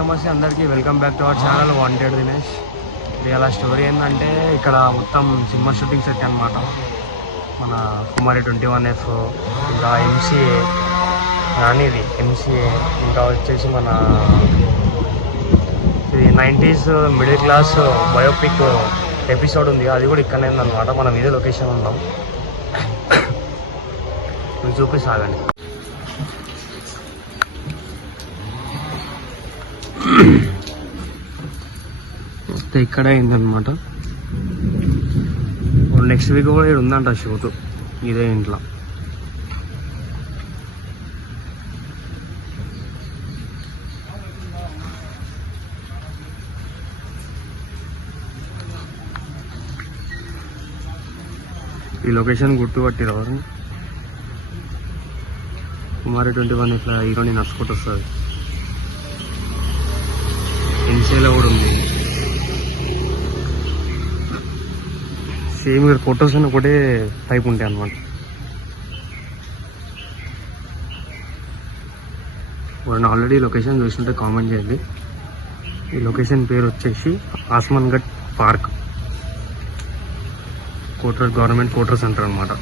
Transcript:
నమస్తే అందరికీ, welcome back to our channel wanted Dinesh. ఇలా స్టోరీ ఏంటంటే ఇక్కడ మొత్తం సినిమా షూటింగ్స్ అయితే అనమాట. మన కుమారి 21F, ఇంకా MCA కానీ ఇది MCA, ఇంకా వచ్చేసి మన ఇది 90s middle class biopic episode ఉంది, అది కూడా ఇక్కడనే ఉందన్నమాట. మనం ఇదే లొకేషన్ ఉన్నాం, మీకు చూపిస్తాగండి. మొత్తం ఇక్కడ అయిందనమాట. నెక్స్ట్ వీక్ కూడా ఇక్కడ ఉందంట షూట్ ఇదే ఇంట్లో. ఈ లొకేషన్ గుర్తుపట్టిరారు. కుమారి 21 ఇట్లా హీరోని నడుచుకుంటూ వస్తుంది. MCAలో కూడా ఉంది సేమ్. ఇక్కడ ఫొటోస్ అని ఒకటే టైప్ ఉంటాయి అన్నమాట. వాళ్ళని ఆల్రెడీ లొకేషన్ చూస్తుంటే కామెంట్ చేయండి. ఈ లొకేషన్ పేరు వచ్చేసి Asmangarh park, government quarter centre అనమాట.